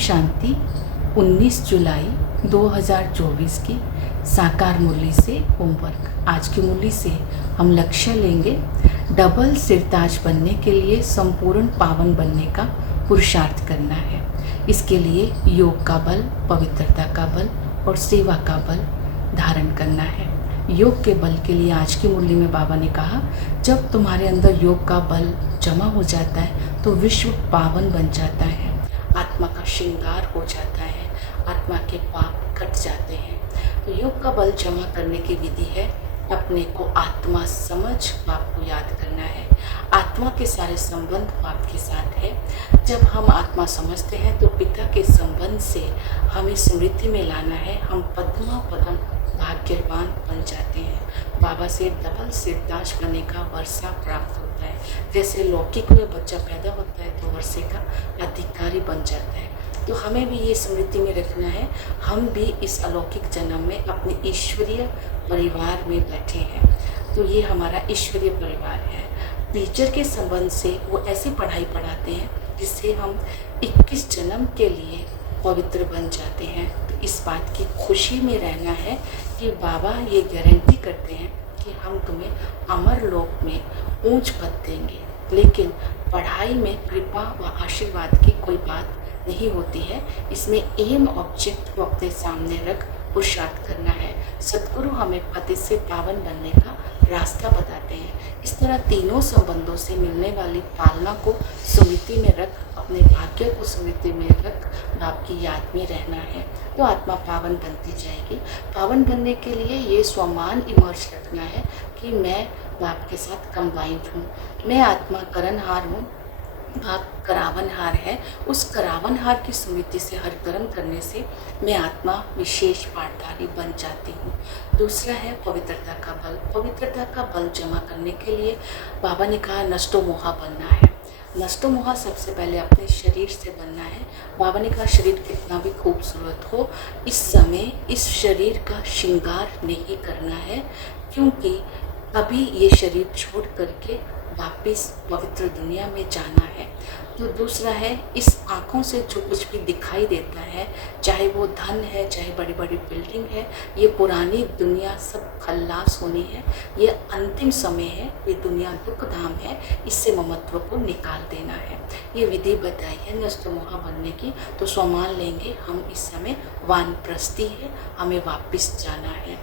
शांति 19 जुलाई 2024 की साकार मुरली से होमवर्क। आज की मुरली से हम लक्ष्य लेंगे डबल सिरताज बनने के लिए संपूर्ण पावन बनने का पुरुषार्थ करना है। इसके लिए योग का बल, पवित्रता का बल और सेवा का बल धारण करना है। योग के बल के लिए आज की मुरली में बाबा ने कहा, जब तुम्हारे अंदर योग का बल जमा हो जाता है तो विश्व पावन बन जाता है, आत्मा का श्रृंगार हो जाता है, आत्मा के पाप कट जाते हैं। तो योग का बल जमा करने की विधि है, अपने को आत्मा समझ पाप को याद करना है। आत्मा के सारे संबंध पाप के साथ है। जब हम आत्मा समझते हैं तो पिता के संबंध से हमें स्मृति में लाना है। हम पद्मा पदम भाग्यवान बन जाते हैं। बाबा से डबल सिरताज बनने का वर्षा प्राप्त होता है। जैसे लौकिक में बच्चा पैदा होता है तो वर्षे का अधिकारी बन जाता है। तो हमें भी ये स्मृति में रखना है, हम भी इस अलौकिक जन्म में अपने ईश्वरीय परिवार में बैठे हैं। तो ये हमारा ईश्वरीय परिवार है। टीचर के संबंध से वो ऐसी पढ़ाई पढ़ाते हैं जिससे हम 21 जन्म के लिए पवित्र बन जाते हैं। तो इस बात की खुशी में रहना है कि बाबा ये गारंटी करते हैं कि हम तुम्हें अमर लोक में ऊंच पद देंगे। लेकिन पढ़ाई में कृपा व आशीर्वाद की कोई बात नहीं होती है। इसमें एम ऑब्जेक्ट को अपने सामने रख पुरुषार्थ करना है। सद्गुरु हमें पति से पावन बनने का रास्ता बताते हैं। इस तरह तीनों संबंधों से मिलने वाली पालना को स्मृति में रख, अपने भाग्य को स्मृति में रख, बाप की याद में रहना है तो आत्मा पावन बनती जाएगी। पावन बनने के लिए ये स्वमान इमर्ज रखना है कि मैं बाप के साथ कंबाइंड हूँ, मैं आत्मा करणहार हूँ, बाप करावनहार है। उस करावनहार की स्मृति से हर कर्म करने से मैं आत्मा विशेष पाठधारी बन जाती हूँ। दूसरा है पवित्रता का बल। पवित्रता का बल जमा करने के लिए बाबा ने कहा नष्टो मोहा बनना है। नष्टो मोहा सबसे पहले अपने शरीर से बनना है। बाबा ने कहा शरीर कितना भी खूबसूरत हो, इस समय इस शरीर का श्रृंगार नहीं करना है, क्योंकि अभी ये शरीर छोड़ करके वापिस पवित्र दुनिया में जाना है। तो दूसरा है इस आँखों से जो कुछ भी दिखाई देता है, चाहे वो धन है, चाहे बड़ी बड़ी बिल्डिंग है, ये पुरानी दुनिया सब खल्लास होनी है। ये अंतिम समय है, ये दुनिया दुख धाम है, इससे ममत्व को निकाल देना है। ये विधि बताई है नष्टमोहा बनने की। तो स्वमान लेंगे, हम इस समय वानप्रस्थी है, हमें वापिस जाना है।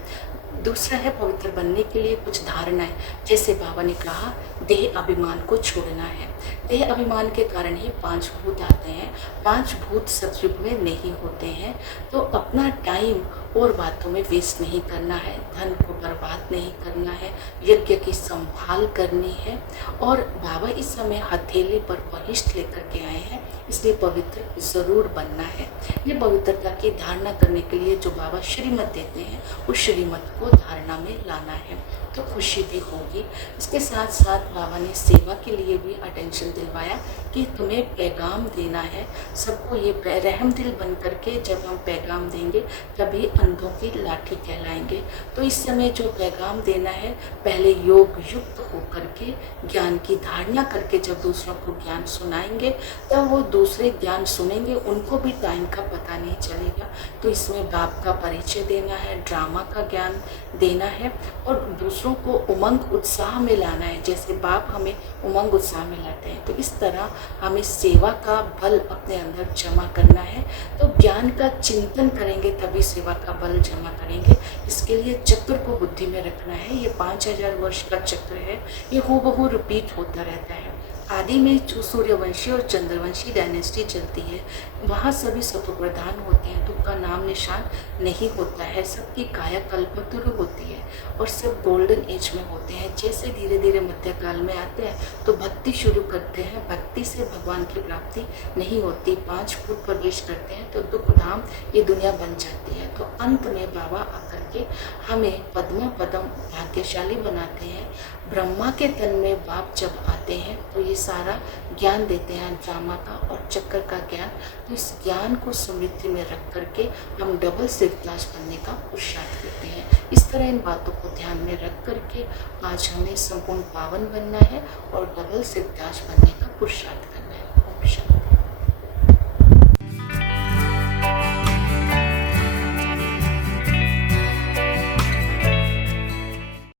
दूसरा है पवित्र बनने के लिए कुछ धारणाएं, जैसे बाबा ने कहा देह अभिमान को छोड़ना है। देह अभिमान के कारण ही 5 भूत आते हैं। 5 भूत सतयुग में नहीं होते हैं। तो अपना टाइम और बातों में वेस्ट नहीं करना है, धन को बर्बाद नहीं करना है, यज्ञ की संभाल करनी है। और बाबा इस समय हथेली पर वरिष्ठ लेकर के आए हैं, इसलिए पवित्र ज़रूर बनना है। ये पवित्रता की धारणा करने के लिए जो बाबा श्रीमत देते हैं, उस श्रीमत को धारणा में लाना है तो खुशी भी होगी। इसके साथ साथ बाबा ने सेवा के लिए भी अटेंशन दिलवाया कि तुम्हें पैगाम देना है सबको। ये रहम दिल बन करके जब हम पैगाम देंगे तभी अंधों की लाठी कहलाएंगे। तो इस समय जो पैगाम देना है, पहले योग युक्त होकर के ज्ञान की धारणा करके जब दूसरों को ज्ञान सुनाएंगे तब वो दूसरे ज्ञान सुनेंगे, उनको भी टाइम का पता नहीं चलेगा। तो इसमें बाप का परिचय देना है, ड्रामा का ज्ञान देना है और दूसरों को उमंग उत्साह में लाना है। जैसे बाप हमें उमंग उत्साह में लाते हैं, तो इस तरह हमें सेवा का बल अपने अंदर जमा करना है। तो ज्ञान का चिंतन करेंगे तभी सेवा का बल जमा करेंगे। इसके लिए चक्र को बुद्धि में रखना है। ये 5000 वर्ष का चक्र है, ये हूबहू रिपीट होता रहता है। आदि में जो सूर्यवंशी और चंद्रवंशी डायनेस्टी चलती है, वहाँ सभी सत्वप्रधान होते हैं, तो उनका नाम निशान नहीं होता है। सबकी काया कल्पतरु होती है और सब गोल्डन एज में होते हैं। जैसे धीरे धीरे मध्यकाल में आते हैं तो भक्ति शुरू करते हैं, भक्ति से भगवान की प्राप्ति नहीं होती। 5 फुट प्रवेश करते हैं तो दुख धाम ये दुनिया बन जाती है। तो अंत में बाबा आकर के हमें पद्मा पदम भाग्यशाली बनाते हैं। ब्रह्मा के तन में बाप जब आते हैं तो ये सारा ज्ञान देते हैं, ड्रामा का और चक्कर का ज्ञान। तो इस ज्ञान को स्मृति में रख करके हम डबल सिरताज बनने का पुरुषार्थ करते हैं। इस तरह इन बातों को ध्यान में रख करके आज हमें संपूर्ण पावन बनना है और डबल सिरताज बनने का पुरुषार्थ करना है। ओम शांति।